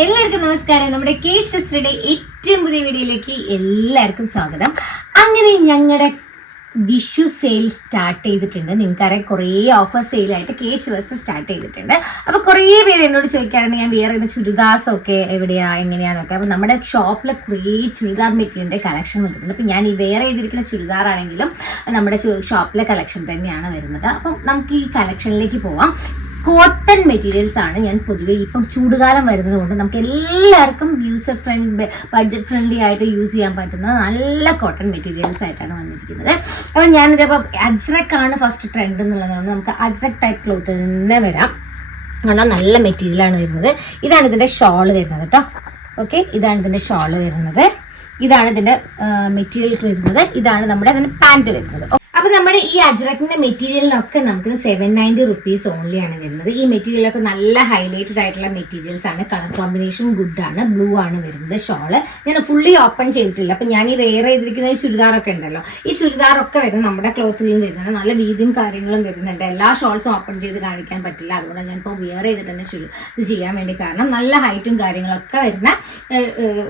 എല്ലാവർക്കും നമസ്കാരം. നമ്മുടെ കെ ചെസ്റ്റിയുടെ ഏറ്റവും പുതിയ വീഡിയോയിലേക്ക് എല്ലാവർക്കും സ്വാഗതം. അങ്ങനെ ഞങ്ങളുടെ വിഷു സെയിൽ സ്റ്റാർട്ട് ചെയ്തിട്ടുണ്ട്. നിങ്ങൾക്കറിയാം കുറേ ഓഫർ സെയിലായിട്ട് കെ വസ്തു സ്റ്റാർട്ട് ചെയ്തിട്ടുണ്ട്. അപ്പോൾ കുറേ പേര് എന്നോട് ചോദിക്കാറുണ്ട് ഞാൻ വേറെ ചെയ്യുന്ന ചുരിദാസൊക്കെ എവിടെയാ എങ്ങനെയാന്നൊക്കെ? അപ്പോൾ നമ്മുടെ ഷോപ്പിൽ കുറേ ചുരിദാർ മെറ്റീരിയലിന്റെ കളക്ഷൻ വന്നിട്ടുണ്ട്. അപ്പോൾ ഞാൻ ഈ വേറെ ചെയ്തിരിക്കുന്ന ചുരിദാറാണെങ്കിലും നമ്മുടെ ഷോപ്പിലെ കളക്ഷൻ തന്നെയാണ് വരുന്നത്. അപ്പം നമുക്ക് ഈ കളക്ഷനിലേക്ക് പോവാം. കോട്ടൺ മെറ്റീരിയൽസ് ആണ് ഞാൻ പൊതുവേ ഇപ്പം ചൂടുകാലം വരുന്നത് കൊണ്ട് നമുക്ക് എല്ലാവർക്കും യൂസർ ഫ്രണ്ട് ബഡ്ജറ്റ് ഫ്രണ്ട്ലി ആയിട്ട് യൂസ് ചെയ്യാൻ പറ്റുന്ന നല്ല കോട്ടൺ മെറ്റീരിയൽസ് ആയിട്ടാണ് വന്നിരിക്കുന്നത്. അപ്പോൾ ഞാനിതിപ്പോൾ അജ്രക് ആണ് ഫസ്റ്റ് ട്രെൻഡ് എന്നുള്ളതുകൊണ്ട് നമുക്ക് അജ്രക് ടൈപ്പ് ക്ലോത്ത് തന്നെ വരാം. കാരണം നല്ല മെറ്റീരിയലാണ് വരുന്നത്. ഇതാണ് ഇതിന്റെ ഷോൾ വരുന്നത് കേട്ടോ ഓക്കെ ഇതാണ് ഇതിന്റെ ഷോൾ വരുന്നത്. ഇതാണ് ഇതിന്റെ മെറ്റീരിയൽ വരുന്നത്. ഇതാണ് നമ്മുടെ അതിന്റെ പാന്റ് വരുന്നത്. അപ്പൊ നമ്മുടെ ഈ അജ്രക്കിന്റെ മെറ്റീരിയലിനൊക്കെ നമുക്ക് സെവൻ നയന്റി റുപ്പീസ് ഓൺലി ആണ് വരുന്നത്. ഈ മെറ്റീരിയലൊക്കെ നല്ല ഹൈലൈറ്റഡ് ആയിട്ടുള്ള മെറ്റീരിയൽസ് ആണ്. കളർ കോമ്പിനേഷൻ ഗുഡ് ആണ്. ബ്ലൂ ആണ് വരുന്നത് ഷോൾ ഞാൻ ഫുള്ളി ഓപ്പൺ ചെയ്തിട്ടില്ല. അപ്പൊ ഞാൻ ഈ വേറെ ചെയ്തിരിക്കുന്ന ഈ ചുരിദാറൊക്കെ ഉണ്ടല്ലോ. ഈ ചുരിദാറൊക്കെ വരുന്നത് നമ്മുടെ ക്ലോത്തിൽ വരുന്നത് നല്ല വീതിയും കാര്യങ്ങളും വരുന്നുണ്ട്. എല്ലാ ഷോൾസും ഓപ്പൺ ചെയ്ത് കാണിക്കാൻ പറ്റില്ല. അതുകൊണ്ട് ഞാൻ ഇപ്പോൾ വെയർ ചെയ്തിട്ട് തന്നെ ഇത് ചെയ്യാൻ വേണ്ടി കാരണം നല്ല ഹൈറ്റും കാര്യങ്ങളൊക്കെ വരുന്ന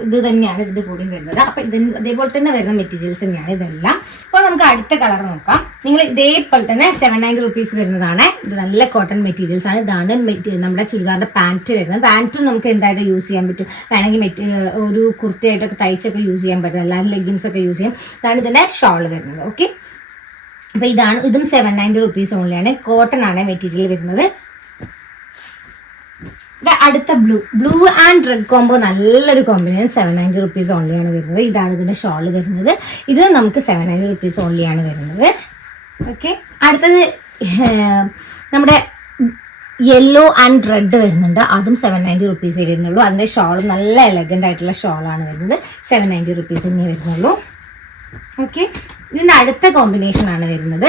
ഇത് തന്നെയാണ് ഇതിന്റെ കൂടെയും വരുന്നത്. അപ്പൊ ഇതിന് അതേപോലെ തന്നെ വരുന്ന മെറ്റീരിയൽസ് തന്നെയാണ് ഇതെല്ലാം. അപ്പോൾ നമുക്ക് അടുത്ത കളർ നോക്കാം. നിങ്ങൾ ഇതേപോലെ തന്നെ സെവൻ നയന്റി റുപ്പീസ് വരുന്നതാണ്. ഇത് നല്ല കോട്ടൺ മെറ്റീരിയൽസ് ആണ്. ഇതാണ് നമ്മുടെ ചുരിദാറിന്റെ പാന്റ് വരുന്നത്. പാന്റും നമുക്ക് എന്തായിട്ട് യൂസ് ചെയ്യാൻ പറ്റും? വേണമെങ്കിൽ ഒരു കുർത്തിയായിട്ടൊക്കെ തയ്ച്ചൊക്കെ യൂസ് ചെയ്യാൻ പറ്റും. അല്ലാതെ ലെഗിൻസ് ഒക്കെ യൂസ് ചെയ്യാം. ഇതാണ് ഇതിന്റെ ഷോൾ വരുന്നത്. ഓക്കെ അപ്പൊ ഇതാണ് ഇതും സെവൻ നയന്റി റുപ്പീസ് ആണ്. കോട്ടൺ ആണ് മെറ്റീരിയൽ വരുന്നത്. അടുത്ത blue. Blue and red combo നല്ലൊരു കോമ്പിനേഷൻ സെവൻ നയന്റി റുപ്പീസ് ആണ് വരുന്നത്. ഇതാണ് ഇതിന്റെ ഷോൾ വരുന്നത്. ഇത് നമുക്ക് സെവൻ നയന്റി റുപ്പീസ് ആണ് വരുന്നത്. ഓക്കെ അടുത്തത് നമ്മുടെ യെല്ലോ ആൻഡ് റെഡ് വരുന്നുണ്ട്. അതും സെവൻ നയന്റി റുപ്പീസേ വരുന്നുള്ളൂ. അതിന്റെ ഷോളും നല്ല എലഗന്റ് ആയിട്ടുള്ള ഷോളാണ് വരുന്നത്. സെവൻ നയന്റി റുപ്പീസ് തന്നെ വരുന്നുള്ളൂ. ഓക്കെ ഇതിന്റെ അടുത്ത കോമ്പിനേഷൻ ആണ് വരുന്നത്.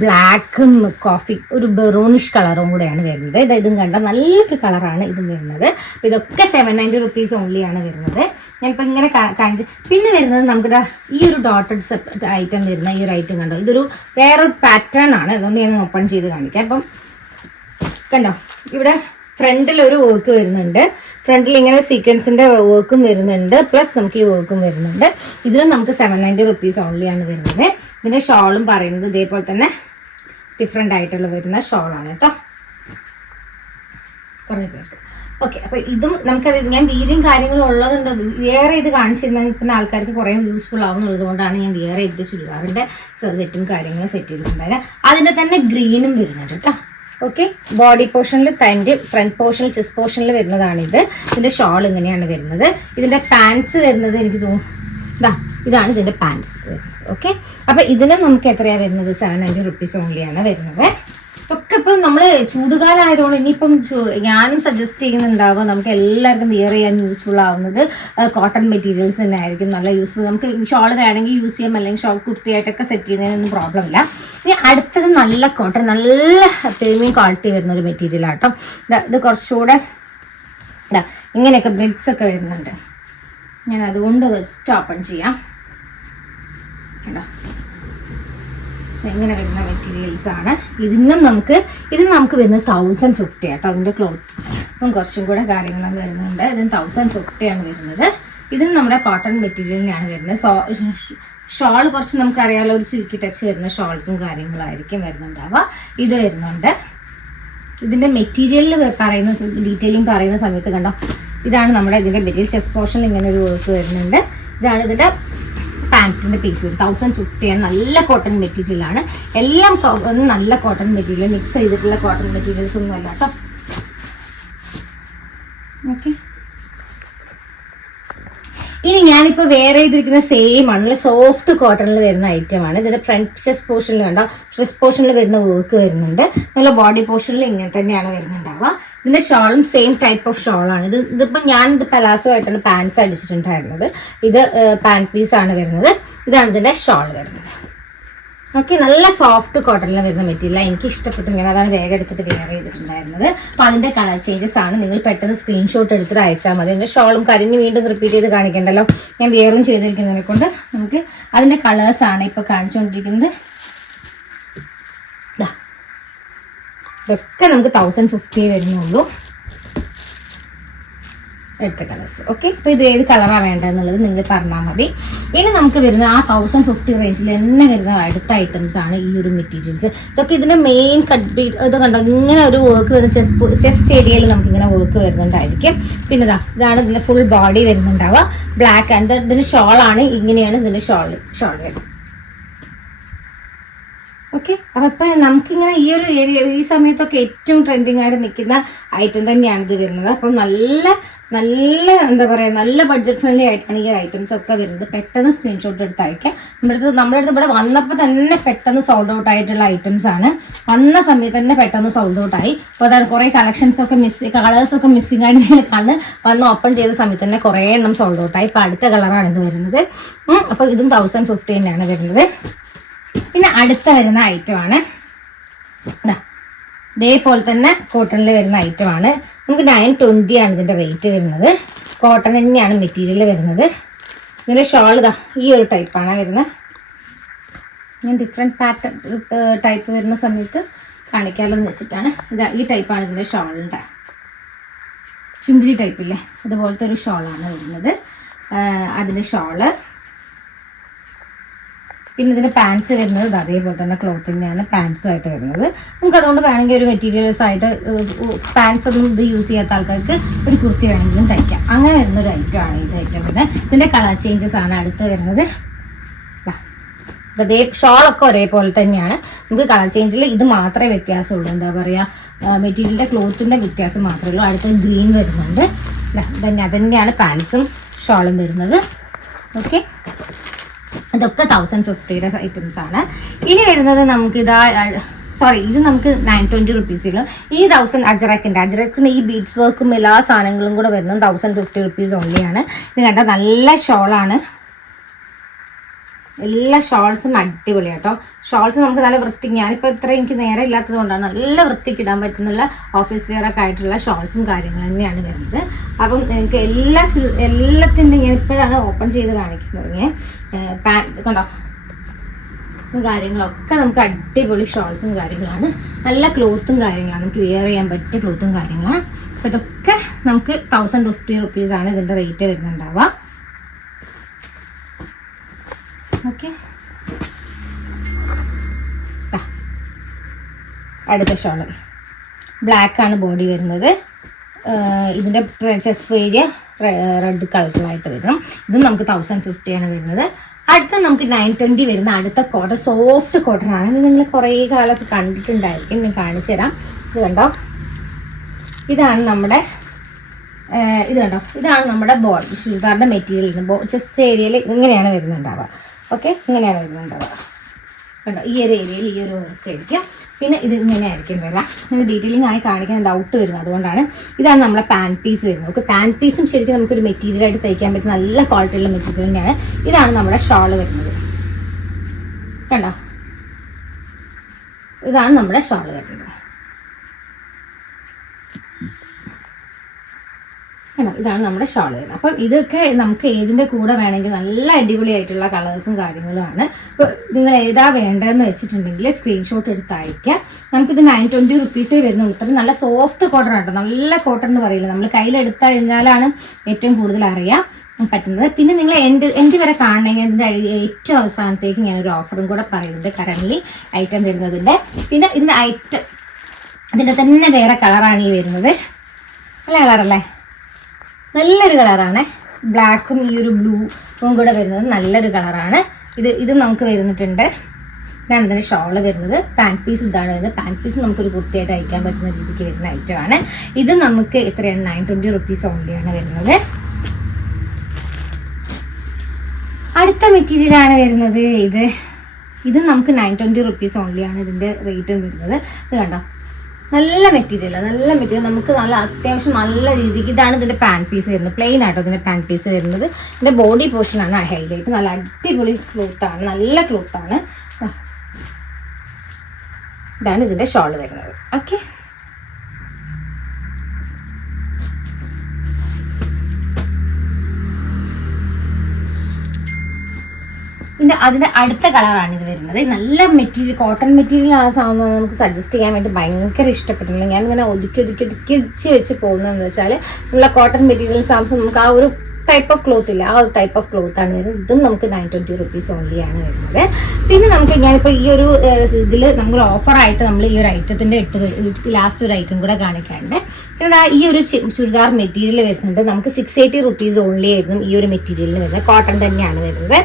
ബ്ലാക്കും കോഫി ഒരു ബെറൂണിഷ് കളറും കൂടെയാണ് വരുന്നത്. ഇത് ഇതും കണ്ട? നല്ലൊരു കളറാണ് ഇതും വരുന്നത്. അപ്പോൾ ഇതൊക്കെ സെവൻ നയന്റി റുപ്പീസ് ഓൺലിയാണ് വരുന്നത്. ഞാനിപ്പോൾ ഇങ്ങനെ കാണിച്ച് പിന്നെ വരുന്നത് നമ്മുടെ ഈ ഒരു ഡോട്ടഡ് സെപ്പറേറ്റ് ഐറ്റം വരുന്ന ഈ ഒരു ഐറ്റം കണ്ടോ? ഇതൊരു വേറൊരു പാറ്റേൺ ആണ്. അതുകൊണ്ട് ഞാൻ ഓപ്പൺ ചെയ്ത് കാണിക്കാം. അപ്പം കണ്ടോ? ഇവിടെ ഫ്രണ്ടിൽ ഒരു വർക്ക് വരുന്നുണ്ട്. ഫ്രണ്ടിൽ ഇങ്ങനെ സീക്വൻസിന്റെ വർക്കും വരുന്നുണ്ട്. പ്ലസ് നമുക്ക് ഈ വർക്കും വരുന്നുണ്ട്. ഇതിന് നമുക്ക് സെവൻ നയന്റി റുപ്പീസ് ഓൺലിയാണ് വരുന്നത്. ഇതിന്റെ ഷോളും പറയുന്നത് ഇതേപോലെ തന്നെ ഡിഫറെന്റ് ആയിട്ടുള്ള വരുന്ന ഷോളാണ് കേട്ടോ. കുറേ പേർക്ക്. ഓക്കെ അപ്പോൾ ഇതും നമുക്കത് ഞാൻ വീതിയും കാര്യങ്ങളും ഉള്ളതുകൊണ്ട് വേറെ ഇത് കാണിച്ചിരുന്ന ആൾക്കാർക്ക് കുറേ യൂസ്ഫുൾ ആവുന്നുള്ളത് കൊണ്ടാണ് ഞാൻ വേറെ ഇതിന്റെ ചുരിദാറിന്റെ സെറ്റും കാര്യങ്ങളും സെറ്റ് ചെയ്തിട്ടുണ്ടായത് അതിന്റെ തന്നെ ഗ്രീനും വരുന്നുണ്ട് കേട്ടോ. ഓക്കെ ബോഡി പോർഷനിൽ തന്റെ ഫ്രണ്ട് പോർഷനിൽ ചെസ്റ്റ് പോർഷനിൽ വരുന്നതാണിത്. ഇതിന്റെ ഷോൾ ഇങ്ങനെയാണ് വരുന്നത്. ഇതിന്റെ പാൻസ് വരുന്നത് എനിക്ക് തോന്നുന്നു. ഇതാ ഇതാണ് ഇതിന്റെ പാൻസ് ഓക്കെ അപ്പോൾ ഇതിന് നമുക്ക് എത്രയാണ് വരുന്നത്? സെവൻ ഹൺഡ്രഡ് റുപ്പീസ് ഓൺലിയാണ് വരുന്നത്. ഇപ്പം നമ്മൾ ചൂടുകാലമായതുകൊണ്ട് ഇനിയിപ്പം ഞാനും സജസ്റ്റ് ചെയ്യുന്നുണ്ടാവുക നമുക്ക് എല്ലാവർക്കും വിയർ ചെയ്യാൻ യൂസ്ഫുൾ ആവുന്നത് കോട്ടൺ മെറ്റീരിയൽസ് തന്നെ ആയിരിക്കും നല്ല യൂസ്ഫുൾ നമുക്ക് ഷോൾ വേണമെങ്കിൽ യൂസ് ചെയ്യാം അല്ലെങ്കിൽ ഷോൾ കുർത്തിയായിട്ടൊക്കെ സെറ്റ് ചെയ്യുന്നതിനൊന്നും പ്രോബ്ലം ഇല്ല. ഇനി അടുത്തത് നല്ല കോട്ടൺ നല്ല പ്രീമിയം ക്വാളിറ്റി വരുന്ന ഒരു മെറ്റീരിയൽ ആട്ടോ ഇത് കുറച്ചുകൂടെ ഇതാ ഇങ്ങനെയൊക്കെ ബ്രിക്സ് ഒക്കെ വരുന്നുണ്ട്. ഞാൻ അതുകൊണ്ട് ജസ്റ്റ് ഓപ്പൺ ചെയ്യാം. കണ്ടോ? ഇങ്ങനെ വരുന്ന മെറ്റീരിയൽസ് ആണ്. ഇതിനും നമുക്ക് ഇതിന് നമുക്ക് വരുന്നത് തൗസൻഡ് ഫിഫ്റ്റി ആട്ടോ. അതിന്റെ ക്ലോത്തും കുറച്ചും കൂടെ കാര്യങ്ങളും വരുന്നുണ്ട്. ഇതിന് തൗസൻഡ് ഫിഫ്റ്റി ആണ് വരുന്നത്. ഇതിന് നമ്മുടെ കോട്ടൺ മെറ്റീരിയലിനാണ് വരുന്നത്. സോ ഷോൾ കുറച്ച് നമുക്കറിയാലോ ഒരു സിൽക്കി ടച്ച് വരുന്ന ഷോൾസും കാര്യങ്ങളായിരിക്കും വരുന്നുണ്ടാവുക. ഇത് വരുന്നുണ്ട്. ഇതിന്റെ മെറ്റീരിയലിൽ പറയുന്ന ഡീറ്റെയിലിംഗ് പറയുന്ന സമയത്ത് കണ്ടോ? ഇതാണ് നമ്മുടെ ഇതിന്റെ മെറ്റീരിയൽ ചെസ്റ്റ് പോർഷൻ ഇങ്ങനെ ഒരു വർക്ക് വരുന്നുണ്ട്. ഇതാണ് ഇതിന്റെ പാന്റിന്റെ പീസ് തൗസൻഡ് ഫിഫ്റ്റിയാണ് നല്ല കോട്ടൺ മെറ്റീരിയലാണ് എല്ലാം നല്ല കോട്ടൺ മെറ്റീരിയൽ മിക്സ് ചെയ്തിട്ടുള്ള കോട്ടൺ മെറ്റീരിയൽസ് ഒന്നും അല്ല കേട്ടോ ഓക്കെ ഇനി ഞാനിപ്പോൾ വേറെ ചെയ്തിരിക്കുന്ന സെയിം ആണ്. സോഫ്റ്റ് കോട്ടണിൽ വരുന്ന ഐറ്റം ആണ്. ഇതിന്റെ ഫ്രണ്ട് ചെസ്റ്റ് പോർഷനിൽ കണ്ടോ? ചെസ്റ്റ് പോർഷനിൽ വരുന്ന വർക്ക് വരുന്നുണ്ട്. നല്ല ബോഡി പോർഷനിൽ ഇങ്ങനെ തന്നെയാണ് വരുന്നുണ്ടാവുക. ഇതിന്റെ ഷോളും സെയിം ടൈപ്പ് ഓഫ് ഷോളാണ് ഇത് ഇതിപ്പോൾ ഞാൻ ഇത് പലാസോ ആയിട്ടാണ് പാൻസ് അടിച്ചിട്ടുണ്ടായിരുന്നത്. ഇത് പാന്റ് പീസ് ആണ് വരുന്നത്. ഇതാണ് ഇതിന്റെ ഷോൾ വരുന്നത്. ഓക്കെ നല്ല സോഫ്റ്റ് കോട്ടണിൽ വരുന്ന മെറ്റീരിയൽ എനിക്ക് ഇഷ്ടപ്പെട്ടു. ഞാൻ അതാണ് വേഗം എടുത്തിട്ട് വെയർ ചെയ്തിട്ടുണ്ടായിരുന്നത്. അപ്പൊ അതിന്റെ കളർ ചേഞ്ചസ് ആണ്. നിങ്ങൾ പെട്ടെന്ന് സ്ക്രീൻഷോട്ട് എടുത്തിട്ട് അയച്ചാൽ മതി. എന്റെ ഷോളും കരിഞ്ഞ് വീണ്ടും റിപ്പീറ്റ് ചെയ്ത് കാണിക്കണ്ടല്ലോ. ഞാൻ വെയറും ചെയ്തിരിക്കുന്നതിനെ കൊണ്ട് നമുക്ക് അതിന്റെ കളേഴ്സ് ആണ് ഇപ്പോൾ കാണിച്ചുകൊണ്ടിരിക്കുന്നത്. ഇതൊക്കെ നമുക്ക് തൗസൻഡ് ഫിഫ്റ്റി വരുന്നുള്ളൂ. എടുത്ത കളേഴ്സ് ഓക്കെ അപ്പോൾ ഇത് ഏത് കളറാണ് വേണ്ടതെന്നുള്ളത് നിങ്ങൾ പറഞ്ഞാൽ മതി. ഇനി നമുക്ക് വരുന്ന ആ തൗസൻഡ് ഫിഫ്റ്റി റേഞ്ചിൽ തന്നെ വരുന്ന അടുത്ത ഐറ്റംസ് ആണ് ഈ ഒരു മെറ്റീരിയൽസ് ഇതൊക്കെ ഇതിന്റെ മെയിൻ കട്ട് ഇത് കണ്ടോ? ഇങ്ങനെ ഒരു വർക്ക് വരുന്ന ചെസ്റ്റ് ചെസ്റ്റ് ഏരിയയിൽ നമുക്ക് ഇങ്ങനെ വർക്ക് വരുന്നുണ്ടായിരിക്കും. പിന്നെ ഇതാ ഇതാണ് ഇതിന്റെ ഫുൾ ബോഡി വരുന്നുണ്ടാവുക. ബ്ലാക്ക് ആൻഡ് ഇതിന്റെ ഷോളാണ് ഇങ്ങനെയാണ് ഇതിന്റെ ഷോൾ ഷോൾ വരുന്നത്. ഓക്കെ അപ്പം ഇപ്പം നമുക്കിങ്ങനെ ഈ ഒരു ഏരിയ ഈ സമയത്തൊക്കെ ഏറ്റവും ട്രെൻഡിങ് ആയിട്ട് നിൽക്കുന്ന ഐറ്റം തന്നെയാണ് ഇത് വരുന്നത്. അപ്പം നല്ല നല്ല എന്താ പറയുക നല്ല ബഡ്ജറ്റ് ഫ്രണ്ട്ലി ആയിട്ടാണ് ഈ ഐറ്റംസ് ഒക്കെ വരുന്നത്. പെട്ടെന്ന് സ്ക്രീൻഷോട്ട് എടുത്ത് അയക്കാം. നമ്മുടെ അടുത്ത് നമ്മുടെ അടുത്ത് ഇവിടെ വന്നപ്പോൾ തന്നെ പെട്ടെന്ന് സോൾഡ് ഔട്ട് ആയിട്ടുള്ള ഐറ്റംസ് ആണ്. വന്ന സമയത്ത് തന്നെ പെട്ടെന്ന് സോൾഡ് ഔട്ട് ആയി. അപ്പോൾ അതാണ് കുറേ കളക്ഷൻസ് ഒക്കെ മിസ് കളേഴ്സ് ഒക്കെ മിസ്സിങ് ആയിട്ടാണ് വന്ന് ഓപ്പൺ ചെയ്ത സമയത്ത് തന്നെ കുറേ എണ്ണം സോൾഡ് ഔട്ട് ആയി. ഇപ്പം അടുത്ത കളറാണ് ഇത് വരുന്നത്. അപ്പോൾ ഇതും തൗസൻഡ് ഫിഫ്റ്റീൻ ആണ് വരുന്നത്. പിന്നെ അടുത്ത വരുന്ന ഐറ്റമാണ് ഇതാ ഇതേപോലെ തന്നെ കോട്ടണിൽ വരുന്ന ഐറ്റമാണ് നമുക്ക് നയൻ ട്വന്റി ആണ് ഇതിന്റെ റേറ്റ് വരുന്നത്. കോട്ടൺ തന്നെയാണ് മെറ്റീരിയൽ വരുന്നത്. ഇതിന്റെ ഷോൾ ഇതാ ഈ ഒരു ടൈപ്പാണ് വരുന്നത്. ഞാൻ ഡിഫറെന്റ് പാറ്റേൺ ടൈപ്പ് വരുന്ന സമയത്ത് കാണിക്കാമല്ലോ എന്ന് വെച്ചിട്ടാണ്. ഇതാ ഈ ടൈപ്പാണ് ഇതിന്റെ ഷോളിന്റെ ചുങ്കിടി ടൈപ്പില്ലേ അതുപോലത്തെ ഒരു ഷോളാണ് വരുന്നത്. അതിന്റെ ഷോൾ പിന്നെ ഇതിന്റെ പാൻസ് വരുന്നത് അതേപോലെ തന്നെ ക്ലോത്ത് തന്നെയാണ് പാൻസും ആയിട്ട് വരുന്നത്. നമുക്ക് അതുകൊണ്ട് വേണമെങ്കിൽ ഒരു മെറ്റീരിയൽസ് ആയിട്ട് പാൻസ് ഒന്നും ഇത് യൂസ് ചെയ്യാത്ത ആൾക്കാർക്ക് ഒരു കുർത്തി വേണമെങ്കിലും തയ്ക്കാം. അങ്ങനെ വരുന്ന ഒരു ഐറ്റം ആണ് ഇത് ഐറ്റം പിന്നെ ഇതിന്റെ കളർ ചേഞ്ചസ് ആണ് അടുത്ത് വരുന്നത്. അതേ ഷോളൊക്കെ ഒരേപോലെ തന്നെയാണ്. നമുക്ക് കളർ ചേഞ്ചിൽ ഇത് മാത്രമേ വ്യത്യാസമുള്ളൂ. എന്താ പറയുക മെറ്റീരിയലിന്റെ ക്ലോത്തിന്റെ വ്യത്യാസം മാത്രമേ ഉള്ളൂ. അടുത്ത് ഗ്രീൻ വരുന്നുണ്ട്. ഇതന്നെ തന്നെയാണ് പാൻസും ഷോളും വരുന്നത്. ഓക്കെ ഇതൊക്കെ തൗസൻഡ് ഫിഫ്റ്റിയുടെ ഐറ്റംസ് ആണ്. ഇനി വരുന്നത് നമുക്ക് ഇതാ സോറി ഇത് നമുക്ക് നയൻ ട്വന്റി റുപ്പീസുകൾ ഈ തൗസൻഡ് അജറക്കിന്റെ അജറക്കിന്റെ ഈ ബീഡ്സ് വർക്കും എല്ലാ സാധനങ്ങളും കൂടെ വരുന്നത് തൗസൻഡ് ഫിഫ്റ്റി റുപ്പീസ് ആണ്. ഇത് കണ്ട നല്ല ഷോളാണ് എല്ലാ ഷോൾസും അടിപൊളി കേട്ടോ ഷോൾസ് നമുക്ക് നല്ല വൃത്തി ഞാനിപ്പോൾ ഇത്ര എനിക്ക് നേരെ ഇല്ലാത്തത് കൊണ്ടാണ് നല്ല വൃത്തിക്ക് ഇടാൻ പറ്റുന്നുള്ള ഓഫീസ് വെയർ ഒക്കെ ആയിട്ടുള്ള ഷോൾസും കാര്യങ്ങളും തന്നെയാണ് വരുന്നത് അപ്പം എനിക്ക് എല്ലാ എല്ലാത്തിന്റെയും ഞാൻ ഇപ്പോഴാണ് ഓപ്പൺ ചെയ്ത് തുടങ്ങിയത് പാൻസ് കണ്ടോ? കാര്യങ്ങളൊക്കെ നമുക്ക് അടിപൊളി ഷോൾസും കാര്യങ്ങളാണ്. നല്ല ക്ലോത്തും കാര്യങ്ങളാണ്. നമുക്ക് വെയർ ചെയ്യാൻ പറ്റിയ ക്ലോത്തും കാര്യങ്ങളാണ്. അപ്പോൾ ഇതൊക്കെ നമുക്ക് തൗസൻഡ് ഫിഫ്റ്റി റുപ്പീസാണ് ഇതിന്റെ റേറ്റ് വരുന്നുണ്ടാവുക. അടുത്ത ഷോൾ. ബ്ലാക്ക് ആണ് ബോഡി വരുന്നത്. ഇതിന്റെ ചെസ്റ്റ് ഏരിയ റെഡ് കളറിലായിട്ട് വരും ഇതും നമുക്ക് തൗസൻഡ് ഫിഫ്റ്റി ആണ് വരുന്നത്. അടുത്ത നമുക്ക് നയൻ ട്വന്റി വരുന്ന അടുത്ത കോട്ടൺ സോഫ്റ്റ് കോട്ടൺ ആണ്. ഇത് നിങ്ങൾ കുറേ കാലമൊക്കെ കണ്ടിട്ടുണ്ടായിരിക്കും. ഞാൻ കാണിച്ചു തരാം. ഇത് കണ്ടോ? ഇതാണ് നമ്മുടെ ഇത് കണ്ടോ? ഇതാണ് നമ്മുടെ ബോഡി ചുരിദാറിന്റെ മെറ്റീരിയൽ ചെസ്റ്റ് ഏരിയയിൽ ഇങ്ങനെയാണ് വരുന്നുണ്ടാവുക. ഓക്കെ ഇങ്ങനെയാണ് വരുന്നുണ്ടാവുക. കണ്ടോ? ഈ ഒരു ഏരിയയിൽ ഈ ഒരു വർക്ക് ആയിരിക്കും. പിന്നെ ഇത് ഇങ്ങനെ ആയിരിക്കും വരാം. ഇത് ഡീറ്റെയിലിംഗ് ആയി കാണിക്കാൻ ഡൗട്ട് വരും അതുകൊണ്ടാണ് ഇതാണ് നമ്മളെ പാൻ പീസ് വരുന്നത്. ഓക്കെ പാൻ പീസും ശരിക്കും നമുക്കൊരു മെറ്റീരിയൽ ആയിട്ട് തയ്ക്കാൻ പറ്റും നല്ല ക്വാളിറ്റിയുള്ള മെറ്റീരിയൽ തന്നെയാണ്. ഇതാണ് നമ്മുടെ ഷാൾ വരുന്നത്. കണ്ടോ? ഇതാണ് നമ്മുടെ ഷാൾ വരുന്നത്. കണ്ടോ ഇതാണ് നമ്മുടെ ഷാൾ വരുന്നത് അപ്പം ഇതൊക്കെ നമുക്ക് ഏതിന്റെ കൂടെ വേണമെങ്കിൽ നല്ല അടിപൊളിയായിട്ടുള്ള കളേഴ്സും കാര്യങ്ങളുമാണ്. ഇപ്പോൾ നിങ്ങൾ ഏതാ വേണ്ടതെന്ന് വെച്ചിട്ടുണ്ടെങ്കിൽ സ്ക്രീൻഷോട്ട് എടുത്ത് അയക്കാം നമുക്കിത് നയൻ ട്വന്റി റുപ്പീസേ വരുന്നുള്ളൂ. ഇത്ര നല്ല സോഫ്റ്റ് കോട്ടൺ ആട്ടോ നല്ല കോട്ടൺ എന്ന് പറയില്ല? നമ്മൾ കയ്യിലെടുത്ത് കഴിഞ്ഞാലാണ് ഏറ്റവും കൂടുതൽ അറിയാം പറ്റുന്നത്. പിന്നെ നിങ്ങൾ എന്റെ എന്റെ വരെ കാണണമെങ്കിൽ അതിന്റെ ഏറ്റവും അവസാനത്തേക്ക് ഞാനൊരു ഓഫറും കൂടെ പറയുന്നുണ്ട് കറന്റ് ഐറ്റം വരുന്നതിന്റെ. പിന്നെ ഇതിന്റെ ഐറ്റം ഇതിന്റെ തന്നെ വേറെ കളറാണ് ഈ വരുന്നത്. നല്ല കളറല്ലേ നല്ലൊരു കളറാണ്. ബ്ലാക്കും ഈ ഒരു ബ്ലൂവും കൂടെ വരുന്നത് നല്ലൊരു കളറാണ്. ഇത് ഇതും നമുക്ക് വരുന്നിട്ടുണ്ട്. ഇതാണ് ഇതിന്റെ ഷോൾ വരുന്നത്. പാന്റ് പീസ് ഇതാണ് വരുന്നത്. പാന്റ് പീസ് നമുക്കൊരു കുർത്തിയായിട്ട് അയക്കാൻ പറ്റുന്ന രീതിക്ക് വരുന്ന ഐറ്റമാണ് ഇത് നമുക്ക് എത്രയാണ്? നയൻ ട്വന്റി റുപ്പീസ് ഓൺലിയാണ് വരുന്നത്. അടുത്ത മെറ്റീരിയലാണ് വരുന്നത്. ഇത് ഇത് നമുക്ക് നയൻ ട്വന്റി റുപ്പീസ് ഓൺലിയാണ് ഇതിന്റെ റേറ്റും വരുന്നത്. ഇത് കണ്ടോ? നല്ല മെറ്റീരിയൽ നല്ല മെറ്റീരിയൽ നമുക്ക് നല്ല അത്യാവശ്യം നല്ല രീതിക്ക് ഇതാണ് ഇതിന്റെ പാൻ പീസ് വരുന്നത്. പ്ലെയിൻ ആട്ടോ ഇതിന്റെ പാൻ പീസ് വരുന്നത്. ഇതിന്റെ ബോഡി പോർഷനാണ് ഹൈലൈറ്റ് നല്ല അടിപൊളി ക്ലോത്താണ് നല്ല ക്ലോത്താണ് ഇതാണ് ഇതിന്റെ ഷോൾ വരുന്നത്. ഓക്കെ പിന്നെ അതിന്റെ അടുത്ത കളറാണ് ഇത് വരുന്നത്. നല്ല മെറ്റീരിയൽ കോട്ടൺ മെറ്റീരിയൽ ആ സാധനം നമുക്ക് സജസ്റ്റ് ചെയ്യാൻ വേണ്ടി ഭയങ്കര ഇഷ്ടപ്പെട്ടിട്ടുണ്ട്. ഞാനിങ്ങനെ ഒതുക്കി ഒതുക്കി ഒതുക്കി വെച്ച് പോകുന്നതെന്ന് വെച്ചാൽ നമ്മളെ കോട്ടൺ മെറ്റീരിയൽ സാധനം നമുക്ക് ആ ഒരു ടൈപ്പ് ഓഫ് ക്ലോത്ത് ഇല്ല. ആ ഒരു ടൈപ്പ് ഓഫ് ക്ലോത്ത് ആണ് വരുന്നത്. ഇതും നമുക്ക് നയൻ ട്വന്റി റുപ്പീസ് ഓൺലി ആണ് വരുന്നത്. പിന്നെ നമുക്ക് ഞാനിപ്പോൾ ഈ ഒരു ഇതിൽ നമ്മൾ ഓഫറായിട്ട് നമ്മൾ ഈ ഒരു ഐറ്റത്തിന്റെ ഇട്ട് ലാസ്റ്റ് ഒരു ഐറ്റം കൂടെ കാണിക്കാറുണ്ട് പിന്നെ ഈ ഒരു ചുരിദാർ മെറ്റീരിയൽ വരുന്നുണ്ട്. നമുക്ക് സിക്സ് എയ്റ്റി റുപ്പീസ് ഓൺലി ആയിരുന്നു ഈ ഒരു മെറ്റീരിയലിന് വരുന്നത്. കോട്ടൺ തന്നെയാണ് വരുന്നത്.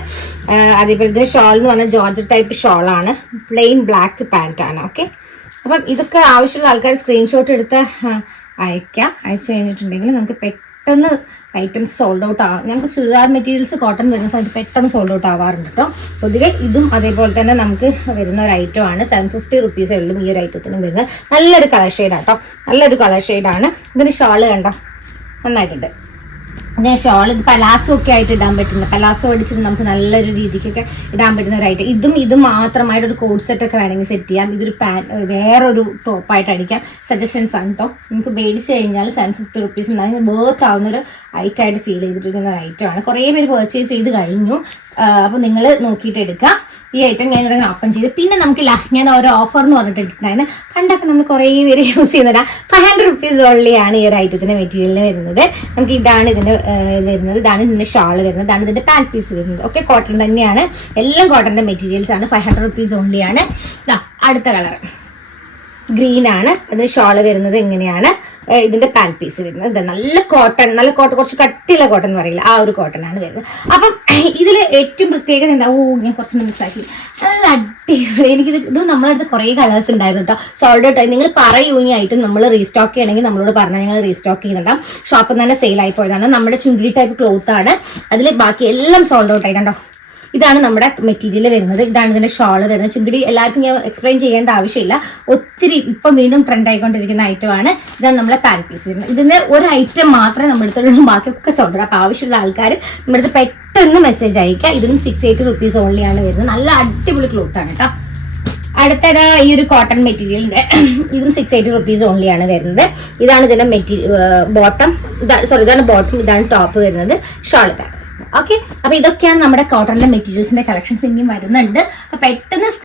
അതേപോലെ ഇത് ഷോൾ എന്ന് പറഞ്ഞാൽ ജോർജ് ടൈപ്പ് ആണ്. പ്ലെയിൻ ബ്ലാക്ക് പാന്റ് ആണ്. ഓക്കെ അപ്പം ഇതൊക്കെ ആവശ്യമുള്ള ആൾക്കാർ സ്ക്രീൻഷോട്ട് എടുത്ത് അയക്കാം അയച്ചു കഴിഞ്ഞിട്ടുണ്ടെങ്കിൽ നമുക്ക് പെട്ടെന്ന് ഐറ്റംസ് സോൾഡ് ഔട്ട് ആവാം. ഞങ്ങൾക്ക് ചുരിദാർ മെറ്റീരിയൽസ് കോട്ടൺ വരുന്ന സമയത്ത് പെട്ടെന്ന് സോൾഡ് ഔട്ട് ആവാറുണ്ട് കേട്ടോ പൊതുവെ ഇതും അതേപോലെ തന്നെ നമുക്ക് വരുന്ന ഒരു ഐറ്റം ആണ്. സെവൻ ഫിഫ്റ്റി റുപ്പീസേ ഉള്ളൂ ഈ ഒരു ഐറ്റത്തിനും വരുന്നത്. നല്ലൊരു കളർ ഷെയ്ഡാണ് കേട്ടോ നല്ലൊരു കളർ ഷെയ്ഡാണ് ഇതിന് ഷാൾ കണ്ടോ? നന്നായിട്ടുണ്ട്. ഞാൻ ഷോൾ പലാസോ ഒക്കെ ആയിട്ട് ഇടാൻ പറ്റുന്ന പലാസോ അടിച്ചിട്ട് നമുക്ക് നല്ലൊരു രീതിക്കൊക്കെ ഇടാൻ പറ്റുന്ന ഒരു ഐറ്റം ഇതും ഇതും മാത്രമായിട്ട് ഒരു കോഡ് സെറ്റ് ഒക്കെ വേണമെങ്കിൽ സെറ്റ് ചെയ്യാം. ഇതൊരു പാൻ വേറൊരു ടോപ്പായിട്ട് അടിക്കാം. സജഷൻസ് ആണ് കേട്ടോ നമുക്ക് മേടിച്ച് കഴിഞ്ഞാൽ സെവൻ ഫിഫ്റ്റി റുപ്പീസ് ഉണ്ടാകും വേർത്ത് ആവുന്ന ഒരു ഐറ്റം ആയിട്ട് ഫീൽ ചെയ്തിട്ടിരിക്കുന്ന ഒരു ഐറ്റം ആണ്. കുറേ പേര് പെർച്ചേസ് ചെയ്ത് കഴിഞ്ഞു. അപ്പോൾ നിങ്ങൾ നോക്കിയിട്ട് എടുക്കുക ഈ ഐറ്റം ഞാൻ ഇവിടെ ഓപ്പൺ ചെയ്ത്. പിന്നെ നമുക്ക് ഞാൻ ഓരോ ഓഫർ എന്ന് പറഞ്ഞിട്ട് ഇട്ടിട്ടുണ്ടായിരുന്നു പണ്ടൊക്കെ നമ്മൾ കുറേ പേര് യൂസ് ചെയ്യുന്നതാ. ഫൈവ് ഹൺഡ്രഡ് റുപ്പീസ് ഓൺലി ആണ് ഈ ഒരു ഐറ്റത്തിന്റെ മെറ്റീരിയലിന് വരുന്നത്. നമുക്ക് ഇതാണ് ഇതിന്റെ വരുന്നത്. ഇതാണ് ഇതിന്റെ ഷാൾ വരുന്നത്. ഇതാണ് ഇതിന്റെ പാൻ പീസ് വരുന്നത്. ഒക്കെ കോട്ടൺ തന്നെയാണ്. എല്ലാം കോട്ടന്റെ മെറ്റീരിയൽസ് ആണ്. ഫൈവ് ഹൺഡ്രഡ് റുപ്പീസ് ഓൺലി ആണ്. ദാ, അടുത്ത കളർ ഗ്രീൻ ആണ്. അതിന് ഷോൾ വരുന്നത് ഇങ്ങനെയാണ്. ഏഹ് ഇതിന്റെ പാൻ പീസ് വരുന്നത്. നല്ല കോട്ടൺ നല്ല കോട്ടൺ കുറച്ച് കട്ടിയുള്ള കോട്ടൺ എന്ന് പറയില്ല. ആ ഒരു കോട്ടൺ ആണ് വരുന്നത്. അപ്പം ഇതിൽ ഏറ്റവും പ്രത്യേകത എന്താ? ഓ ഞാൻ കുറച്ച് മിസ്സാക്കി നല്ല അടിപൊളി. എനിക്ക് ഇത് നമ്മളെ അടുത്ത് കുറേ കളേഴ്സ് ഉണ്ടായിരുന്നു കേട്ടോ സോൾഡ് കേട്ടോ നിങ്ങൾ പറയൂ ഇനി ഐറ്റം നമ്മൾ റീസ്റ്റോക്ക് ചെയ്യണമെങ്കിൽ നമ്മളോട് പറഞ്ഞാൽ ഞങ്ങൾ റീസ്റ്റോക്ക് ചെയ്യുന്നുണ്ടാവും. ഷോപ്പിൽ നിന്ന് തന്നെ സെയിൽ ആയി പോയതാണ്. നമ്മുടെ ചുണ്ടി ടൈപ്പ് ക്ലോത്ത് ആണ്. അതിൽ ബാക്കി എല്ലാം സോൾഡ് ഔട്ട് ആയിട്ടുണ്ടോ ഇതാണ് നമ്മുടെ മെറ്റീരിയൽ വരുന്നത്. ഇതാണ് ഇതിന്റെ ഷോൾ വരുന്നത്. ചുങ്കിടി എല്ലാവർക്കും ഞാൻ എക്സ്പ്ലെയിൻ ചെയ്യേണ്ട ആവശ്യമില്ല. ഒത്തിരി ഇപ്പം വീണ്ടും ട്രെൻഡ് ആയിക്കൊണ്ടിരിക്കുന്ന ഐറ്റമാണ് ഇതാണ് നമ്മുടെ പാൻ പീസ് വരുന്നത്. ഇതിന്റെ ഒരു ഐറ്റം മാത്രമേ നമ്മുടെ അടുത്തുള്ളൂ ബാക്കിയൊക്കെ സോൾഡ് അപ്പോൾ ആവശ്യമുള്ള ആൾക്കാർ നമ്മുടെ അടുത്ത് പെട്ടെന്ന് മെസ്സേജ് അയക്കുക ഇതിനും സിക്സ് എയ്റ്റി റുപ്പീസ് ഓൺലി ആണ് വരുന്നത്. നല്ല അടിപൊളി ക്ലോത്ത് ആണ് കേട്ടോ. അടുത്തത് ഈ ഒരു കോട്ടൺ മെറ്റീരിയലിന്റെ ഇതും സിക്സ് എയ്റ്റി റുപ്പീസ് ഓൺലി ആണ് വരുന്നത്. ഇതാണ് ഇതിന്റെ മെറ്റീരിയൽ ബോട്ടം സോറി ഇതാണ് ബോട്ടം ഇതാണ് ടോപ്പ് വരുന്നത്. ഷാൾ ഇതാണ് ഓക്കെ അപ്പൊ ഇതൊക്കെയാണ് നമ്മുടെ കോട്ടണിന്റെ മെറ്റീരിയൽസിന്റെ കളക്ഷൻസ് ഇനിയും വരുന്നുണ്ട്. പെട്ടെന്ന്